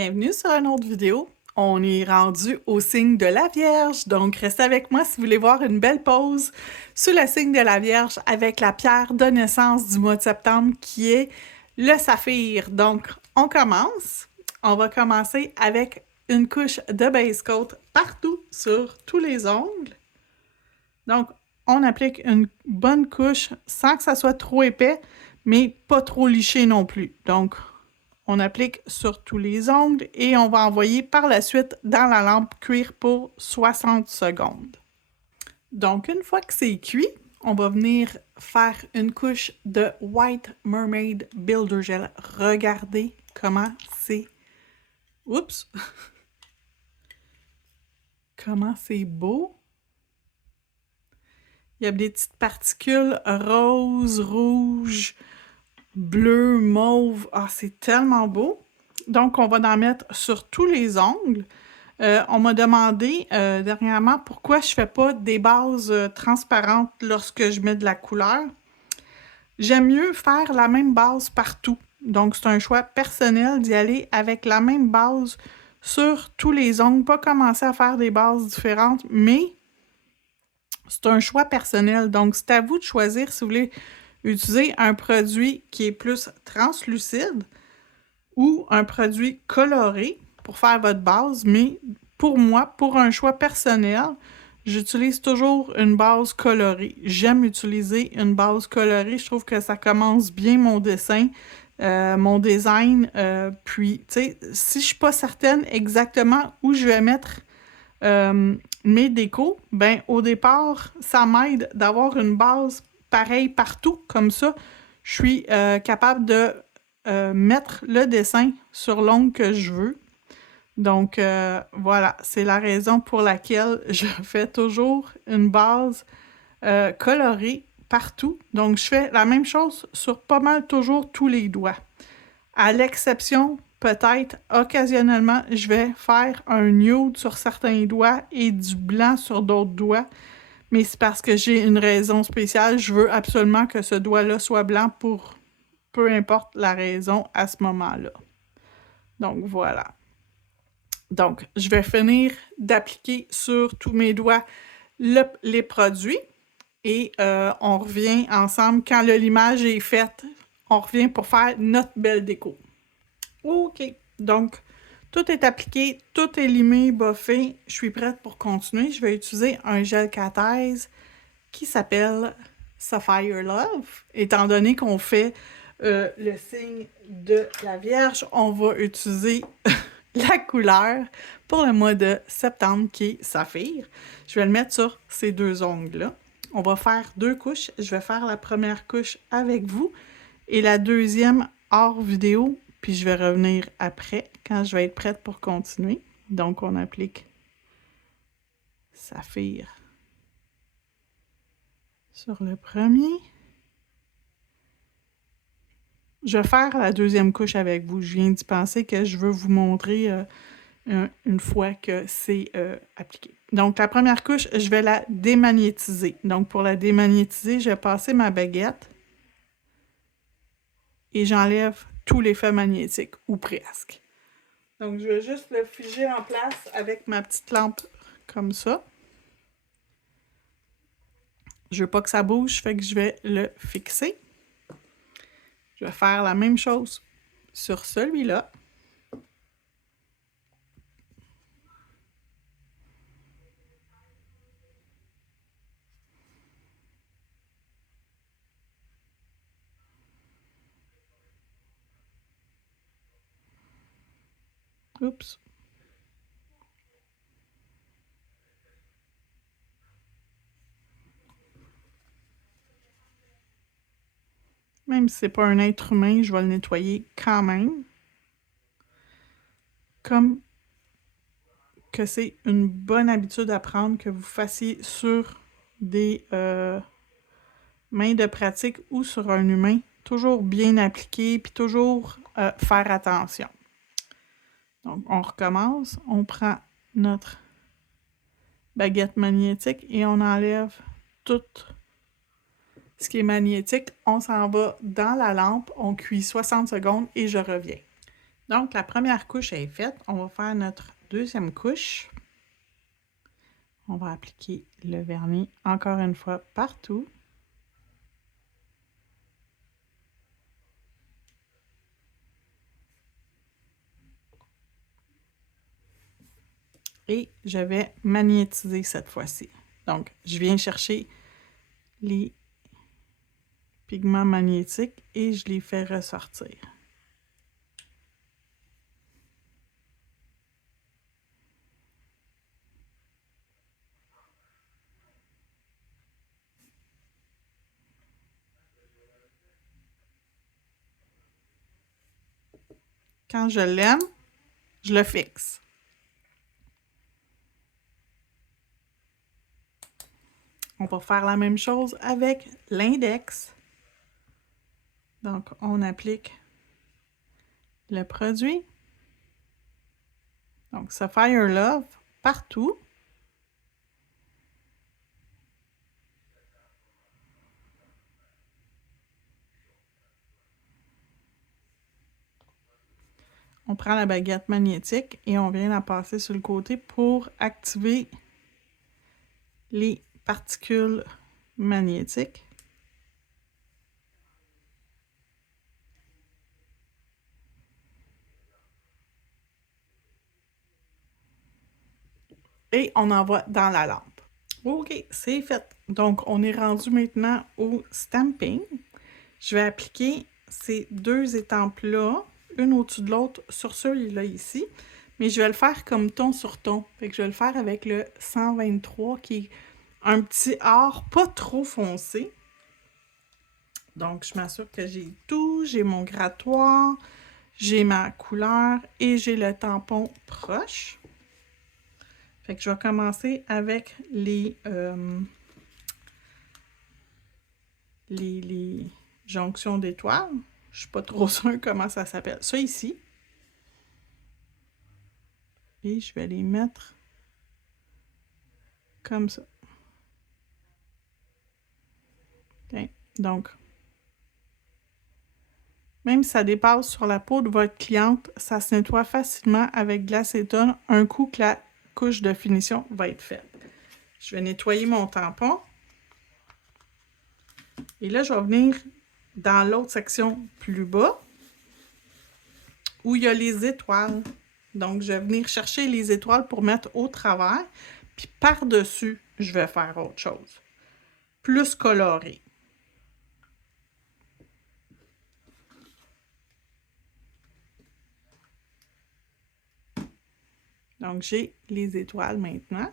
Bienvenue sur une autre vidéo. On est rendu au signe de la Vierge, donc restez avec moi si vous voulez voir une belle pause sous le signe de la Vierge avec la pierre de naissance du mois de septembre qui est le saphir. Donc, on commence. On va commencer avec une couche de base coat partout sur tous les ongles. Donc, on applique une bonne couche sans que ça soit trop épais, mais pas trop liché non plus. Donc, on applique sur tous les ongles et on va envoyer par la suite dans la lampe cuire pour 60 secondes. Donc, une fois que c'est cuit, on va venir faire une couche de White Mermaid Builder Gel. Regardez comment c'est... Oups! Comment c'est beau! Il y a des petites particules roses, rouges, bleu, mauve. Ah, c'est tellement beau! Donc, on va en mettre sur tous les ongles. On m'a demandé dernièrement pourquoi je ne fais pas des bases transparentes lorsque je mets de la couleur. J'aime mieux faire la même base partout. Donc, c'est un choix personnel d'y aller avec la même base sur tous les ongles. Pas commencer à faire des bases différentes, mais c'est un choix personnel. Donc, c'est à vous de choisir si vous voulez utiliser un produit qui est plus translucide ou un produit coloré pour faire votre base, mais pour moi, pour un choix personnel, j'utilise toujours une base colorée. J'aime utiliser une base colorée. Je trouve que ça commence bien mon dessin, mon design. Puis, tu sais, si je suis pas certaine exactement où je vais mettre mes décos, ben au départ, ça m'aide d'avoir une base pareille partout. Comme ça, je suis capable de mettre le dessin sur l'ongle que je veux. Donc, voilà, c'est la raison pour laquelle je fais toujours une base colorée partout. Donc, je fais la même chose sur pas mal toujours tous les doigts. À l'exception, peut-être, occasionnellement, je vais faire un nude sur certains doigts et du blanc sur d'autres doigts. Mais c'est parce que j'ai une raison spéciale. Je veux absolument que ce doigt-là soit blanc pour peu importe la raison à ce moment-là. Donc, voilà. Donc, je vais finir d'appliquer sur tous mes doigts les produits et on revient ensemble quand le limage est fait. On revient pour faire notre belle déco. OK. Donc, tout est appliqué, tout est limé, boffé. Je suis prête pour continuer. Je vais utiliser un gel cathèse qui s'appelle Sapphire Love. Étant donné qu'on fait le signe de la Vierge, on va utiliser la couleur pour le mois de septembre qui est Saphir. Je vais le mettre sur ces deux ongles-là. On va faire deux couches. Je vais faire la première couche avec vous et la deuxième hors vidéo, puis je vais revenir après quand je vais être prête pour continuer. Donc, on applique Saphir sur le premier. Je vais faire la deuxième couche avec vous. Je viens d'y penser que je veux vous montrer une fois que c'est appliqué. Donc, la première couche, je vais la démagnétiser. Donc, pour la démagnétiser, je vais passer ma baguette et j'enlève tout l'effet magnétique, ou presque. Donc, je vais juste le figer en place avec ma petite lampe comme ça. Je veux pas que ça bouge, fait que je vais le fixer. Je vais faire la même chose sur celui-là. Oups. Même si c'est pas un être humain, je vais le nettoyer quand même. Comme que c'est une bonne habitude à prendre que vous fassiez sur des mains de pratique ou sur un humain. Toujours bien appliqué, puis toujours faire attention. Donc, on recommence. On prend notre baguette magnétique et on enlève tout ce qui est magnétique. On s'en va dans la lampe. On cuit 60 secondes et je reviens. Donc, la première couche est faite. On va faire notre deuxième couche. On va appliquer le vernis encore une fois partout. Et je vais magnétiser cette fois-ci. Donc, je viens chercher les pigments magnétiques et je les fais ressortir. Quand je l'aime, je le fixe. On va faire la même chose avec l'index. Donc, on applique le produit. Donc, Sapphire Love partout. On prend la baguette magnétique et on vient la passer sur le côté pour activer les particules magnétiques. Et on envoie dans la lampe. OK, c'est fait. Donc, on est rendu maintenant au stamping. Je vais appliquer ces deux étampes-là, une au-dessus de l'autre, sur celui-là ici. Mais je vais le faire comme ton sur ton. Fait que je vais le faire avec le 123 qui est un petit or pas trop foncé. Donc, je m'assure que j'ai tout. J'ai mon grattoir, j'ai ma couleur et j'ai le tampon proche. Fait que je vais commencer avec les jonctions d'étoiles. Je suis pas trop sûre comment ça s'appelle. Ça ici. Et je vais les mettre comme ça. Okay. Donc, même si ça dépasse sur la peau de votre cliente, ça se nettoie facilement avec de l'acétone un coup que la couche de finition va être faite. Je vais nettoyer mon tampon. Et là, je vais venir dans l'autre section plus bas où il y a les étoiles. Donc, je vais venir chercher les étoiles pour mettre au travers. Puis par-dessus, je vais faire autre chose. Plus coloré. Donc, j'ai les étoiles maintenant.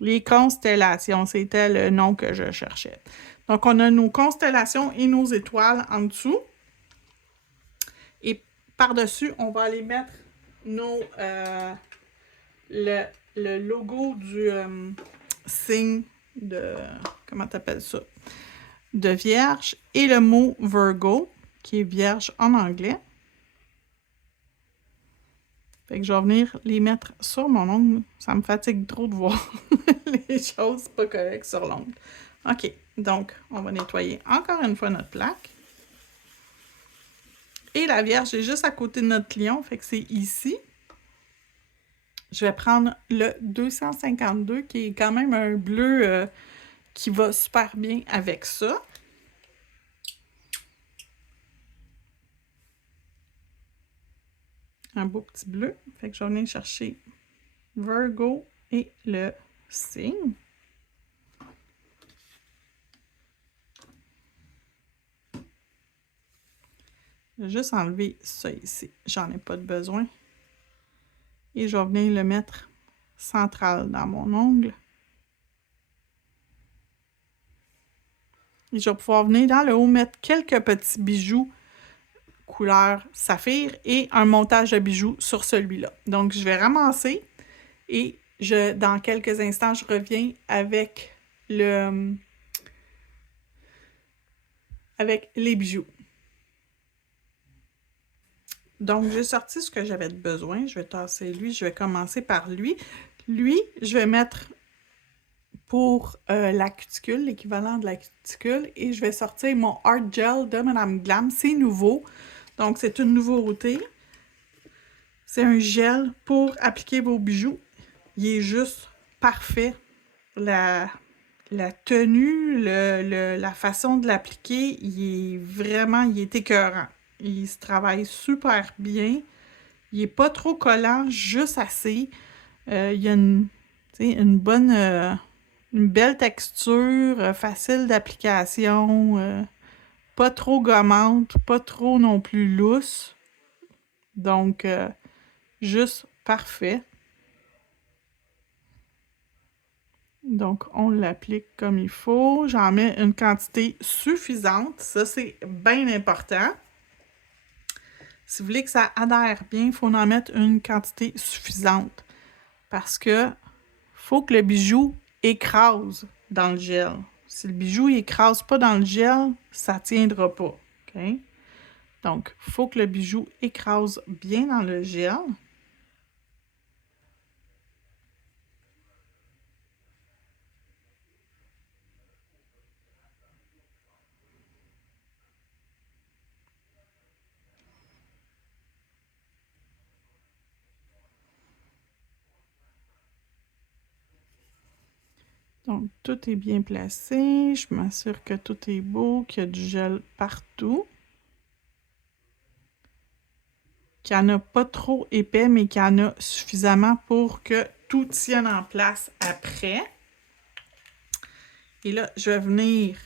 Les constellations, c'était le nom que je cherchais. Donc, on a nos constellations et nos étoiles en dessous. Et par-dessus, on va aller mettre nos, le logo du signe de... Comment t'appelles ça? De Vierge. Et le mot Virgo, qui est Vierge en anglais. Fait que je vais venir les mettre sur mon ongle. Ça me fatigue trop de voir les choses pas correctes sur l'ongle. OK, donc on va nettoyer encore une fois notre plaque. Et la Vierge est juste à côté de notre lion, fait que c'est ici. Je vais prendre le 252, qui est quand même un bleu qui va super bien avec ça. Un beau petit bleu. Fait que je vais venir chercher Virgo et le signe. Je vais juste enlever ça ici. J'en ai pas de besoin. Et je vais venir le mettre central dans mon ongle. Et je vais pouvoir venir dans le haut mettre quelques petits bijoux couleur saphir et un montage de bijoux sur celui-là. Donc, je vais ramasser et dans quelques instants, je reviens avec les bijoux. Donc, j'ai sorti ce que j'avais besoin. Je vais tasser lui. Je vais commencer par lui. Lui, je vais mettre pour la cuticule, l'équivalent de la cuticule. Et je vais sortir mon Art Gel de Madame Glam. C'est nouveau, donc c'est une nouveauté. C'est un gel pour appliquer vos bijoux. Il est juste parfait. La tenue, la façon de l'appliquer, il est écœurant. Il se travaille super bien. Il est pas trop collant, juste assez. Il y a une bonne, une belle texture, facile d'application, pas trop gommante, pas trop non plus lousse. Donc, juste parfait. Donc, on l'applique comme il faut. J'en mets une quantité suffisante. Ça, c'est bien important. Si vous voulez que ça adhère bien, il faut en mettre une quantité suffisante. Parce que faut que le bijou écrase dans le gel. Si le bijou n'écrase pas dans le gel, ça ne tiendra pas. OK? Donc, il faut que le bijou écrase bien dans le gel. Donc, tout est bien placé. Je m'assure que tout est beau, qu'il y a du gel partout. Qu'il n'y en a pas trop épais, mais qu'il y en a suffisamment pour que tout tienne en place après. Et là, je vais venir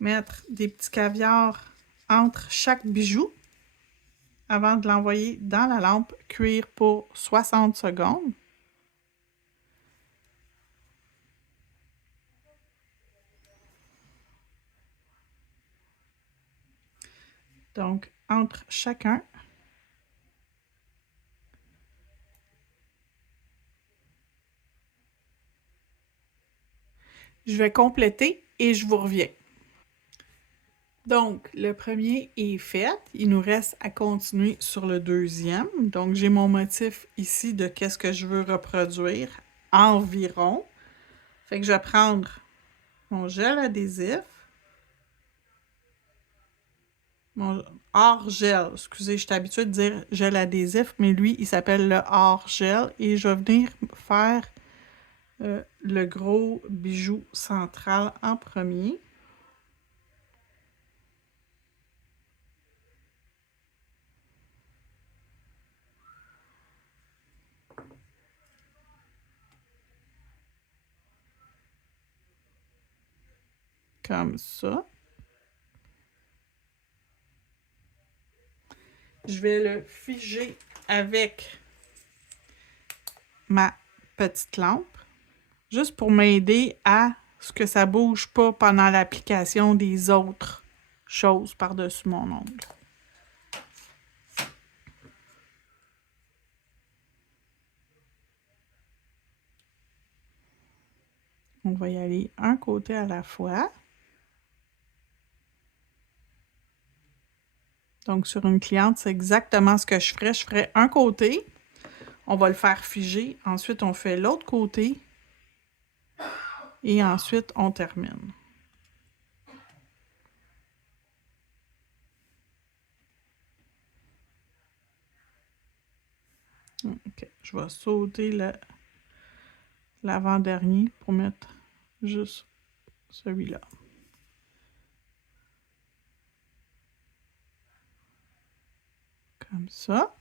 mettre des petits caviars entre chaque bijou avant de l'envoyer dans la lampe cuire pour 60 secondes. Donc, entre chacun, je vais compléter et je vous reviens. Donc, le premier est fait. Il nous reste à continuer sur le deuxième. Donc, j'ai mon motif ici de qu'est-ce que je veux reproduire environ. Fait que je vais prendre mon gel adhésif, mon hors gel. Excusez, je suis habituée de dire gel adhésif, mais lui, il s'appelle le hors gel. Et je vais venir faire le gros bijou central en premier. Comme ça. Je vais le figer avec ma petite lampe, juste pour m'aider à ce que ça bouge pas pendant l'application des autres choses par-dessus mon ongle. On va y aller un côté à la fois. Donc, sur une cliente, c'est exactement ce que je ferais. Je ferais un côté, on va le faire figer. Ensuite, on fait l'autre côté. Et ensuite, on termine. OK. Je vais sauter l'avant-dernier pour mettre juste celui-là. Comme ça.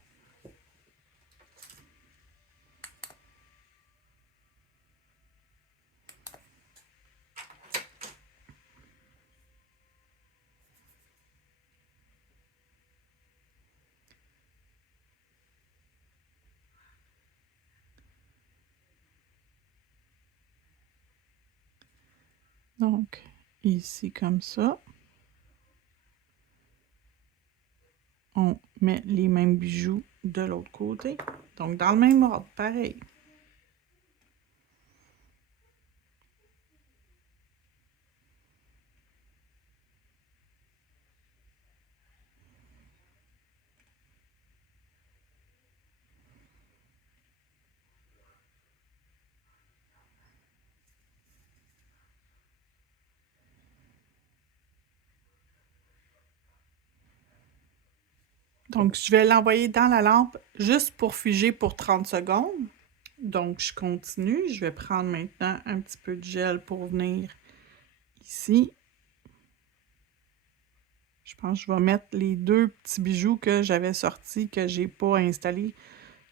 Donc, ici comme ça. On met les mêmes bijoux de l'autre côté. Donc, dans le même ordre, pareil. Donc, je vais l'envoyer dans la lampe juste pour figer pour 30 secondes. Donc, je continue. Je vais prendre maintenant un petit peu de gel pour venir ici. Je pense que je vais mettre les 2 petits bijoux que j'avais sortis, que j'ai pas installés.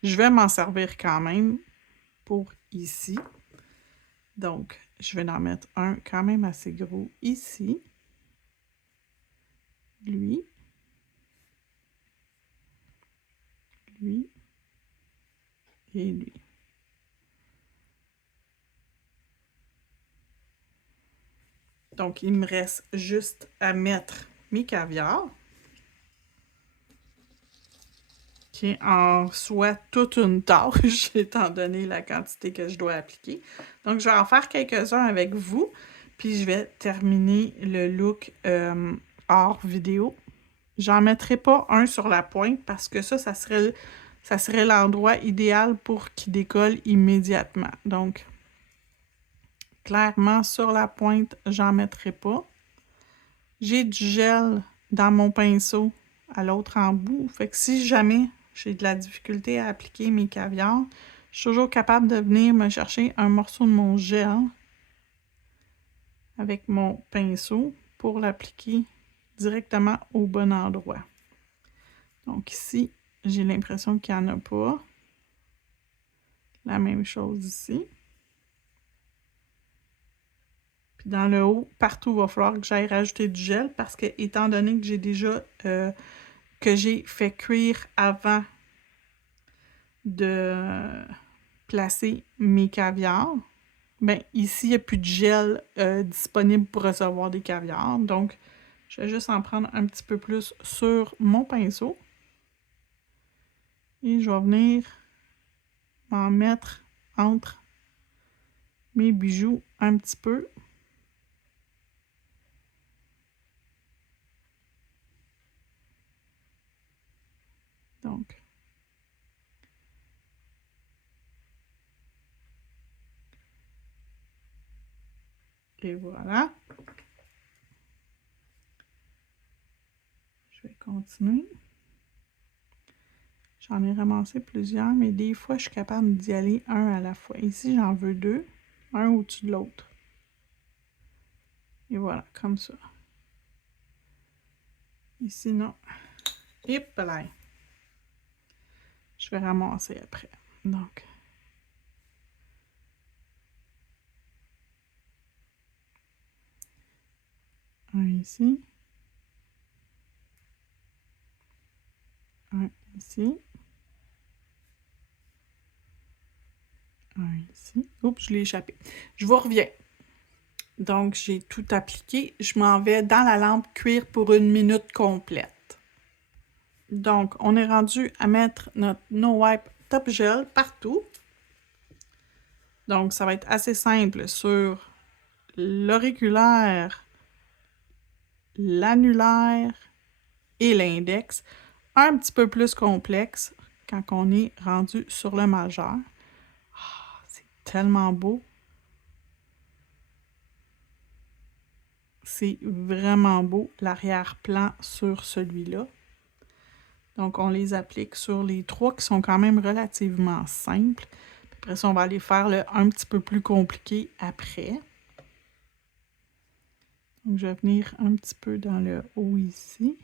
Je vais m'en servir quand même pour ici. Donc, je vais en mettre un quand même assez gros ici. Lui. Lui. Et lui. Donc, il me reste juste à mettre mes caviars, qui est en soi toute une tâche, étant donné la quantité que je dois appliquer. Donc, je vais en faire quelques-uns avec vous, puis je vais terminer le look hors vidéo. J'en mettrai pas un sur la pointe parce que ça serait l'endroit idéal pour qu'il décolle immédiatement. Donc, clairement, sur la pointe, j'en mettrai pas. J'ai du gel dans mon pinceau à l'autre embout. Fait que si jamais j'ai de la difficulté à appliquer mes caviars, je suis toujours capable de venir me chercher un morceau de mon gel avec mon pinceau pour l'appliquer directement au bon endroit. Donc ici, j'ai l'impression qu'il n'y en a pas. La même chose ici. Puis dans le haut, partout, il va falloir que j'aille rajouter du gel parce que, étant donné que j'ai déjà que j'ai fait cuire avant de placer mes caviars, ben ici, il n'y a plus de gel disponible pour recevoir des caviars. Donc, je vais juste en prendre un petit peu plus sur mon pinceau. Et je vais venir m'en mettre entre mes bijoux un petit peu. Donc, et voilà. Je vais continuer. J'en ai ramassé plusieurs, mais des fois, je suis capable d'y aller un à la fois. Ici, j'en veux 2, un au-dessus de l'autre. Et voilà, comme ça. Ici, non. Et là. Je vais ramasser après. Donc, un ici. Un ici. Un ici. Oups, je l'ai échappé. Je vous reviens. Donc, j'ai tout appliqué. Je m'en vais dans la lampe cuire pour 1 minute complète. Donc, on est rendu à mettre notre No Wipe Top Gel partout. Donc, ça va être assez simple sur l'auriculaire, l'annulaire et l'index. Un petit peu plus complexe quand on est rendu sur le majeur. Oh, c'est tellement beau. C'est vraiment beau, l'arrière-plan sur celui-là. Donc, on les applique sur les 3 qui sont quand même relativement simples. Puis après ça, on va aller faire le un petit peu plus compliqué après. Donc, je vais venir un petit peu dans le haut ici.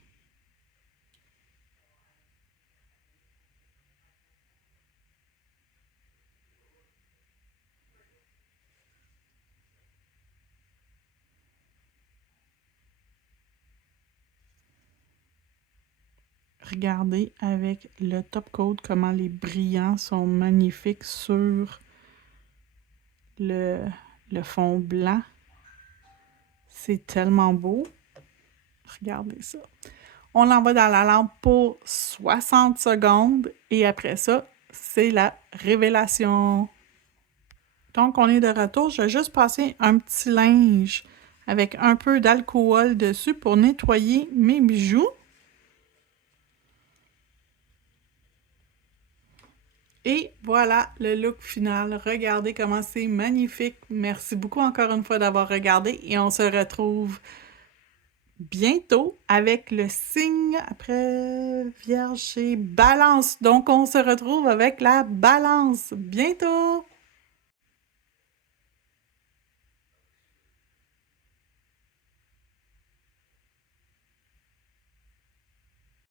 Regardez avec le top coat comment les brillants sont magnifiques sur le fond blanc. C'est tellement beau. Regardez ça. On l'envoie dans la lampe pour 60 secondes et après ça, c'est la révélation. Donc, on est de retour. Je vais juste passer un petit linge avec un peu d'alcool dessus pour nettoyer mes bijoux. Et voilà le look final. Regardez comment c'est magnifique. Merci beaucoup encore une fois d'avoir regardé et on se retrouve bientôt avec le signe après Vierge et Balance. Donc, on se retrouve avec la Balance bientôt!